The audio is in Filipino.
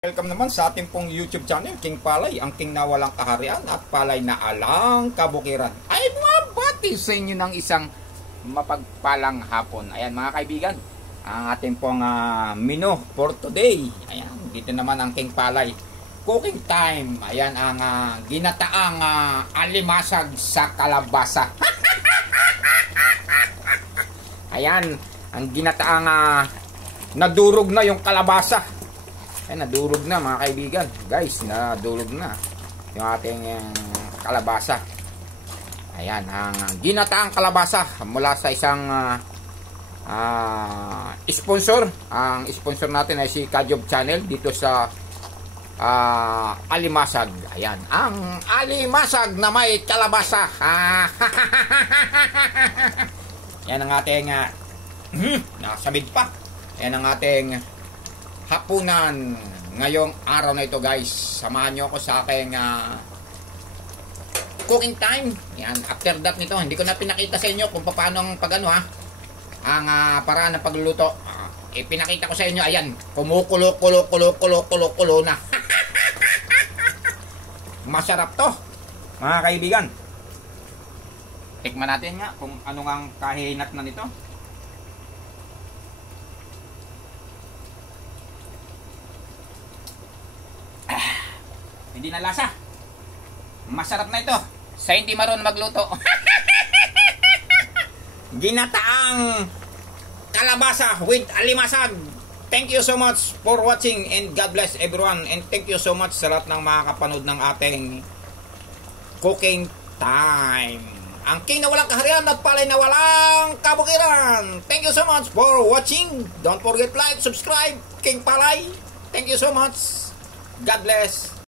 Welcome naman sa ating pong YouTube channel, King Palay, ang king na walang kaharian at palay na alang kabukiran. Ay, bumabati sa inyo ng isang mapagpalang hapon. Ayan mga kaibigan, ang ating pong menu for today. Ayan, dito naman ang King Palay. Cooking time. Ayan ang ginataang alimasag sa kalabasa. Ayan, ang ginataang nadurog na yung kalabasa. Ay, nadurog na mga kaibigan. Guys, nadurog na yung ating kalabasa. Ayan, ang ginataang kalabasa mula sa isang sponsor. Ang sponsor natin ay si Kajob Channel dito sa alimasag. Ayan, ang alimasag na may kalabasa. Yan ang ating nakasabid pa. Yan ang ating hapunan ngayong araw na ito, guys. Samahan nyo ako sa aking cooking time. Yan, after that nito, hindi ko na pinakita sa inyo kung paano ang ang paraan ng pagluluto. Ipinakita ko sa inyo, ayan, kumukulo na. Masarap to mga kaibigan. Tikman natin nga kung ano ang kahinat na nito. Hindi na lasa. Masarap na ito sa hindi marunong magluto. Ginataang kalabasa with alimasag. Thank you so much for watching and God bless everyone, and thank you so much sa lahat ng mga kapanood ng ating cooking time. Ang king na walang kaharian at palay na walang kabukiran. Thank you so much for watching. Don't forget like, subscribe, King Palay. Thank you so much. God bless.